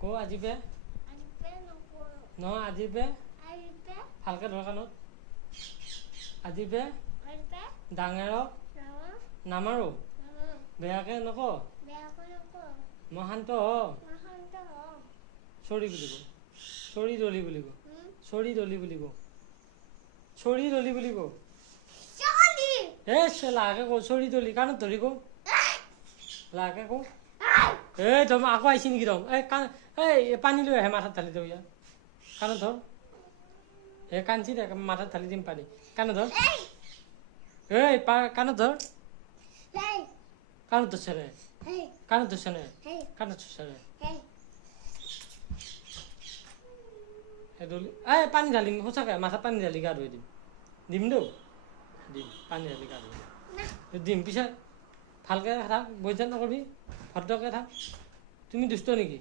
ক আজি পে ন আজি পে ভালকে ধৰ কাণত আজি পে ডাঙৰক নামাৰো বেয়াকে নক মই শান্ত হ চৰি বুলি ক চৰি দলি বুলি ক চৰি দলি বুলি ক চৰি দলি বুলি ক লাহে ক চৰি দলি কাণত ধৰি ক লাহে ক এই তই আকৌ আহিছি নেকি তই এই পানী লৈ আহে মাথাত ঢালি তই ইয়াত কাণত ধৰ এই কাণচি দে মাথাত ঢালি দিম পানী কাণত ধৰ এই কাণত ধৰ কাণত ধৰছে ৰে কাণত ধৰছে নে কাণত ধৰছে ৰে এই পানী ঢালিম সঁচাকৈ মাথাত পানী ঢালি গা ধুই দিম দিম দিম পানী ঢালি গা ধুই দিম পিছত ভালকৈ থাক বৈজান নকৰিবি ভদ্ৰকৈ থাক তুমি দুষ্ট নেকি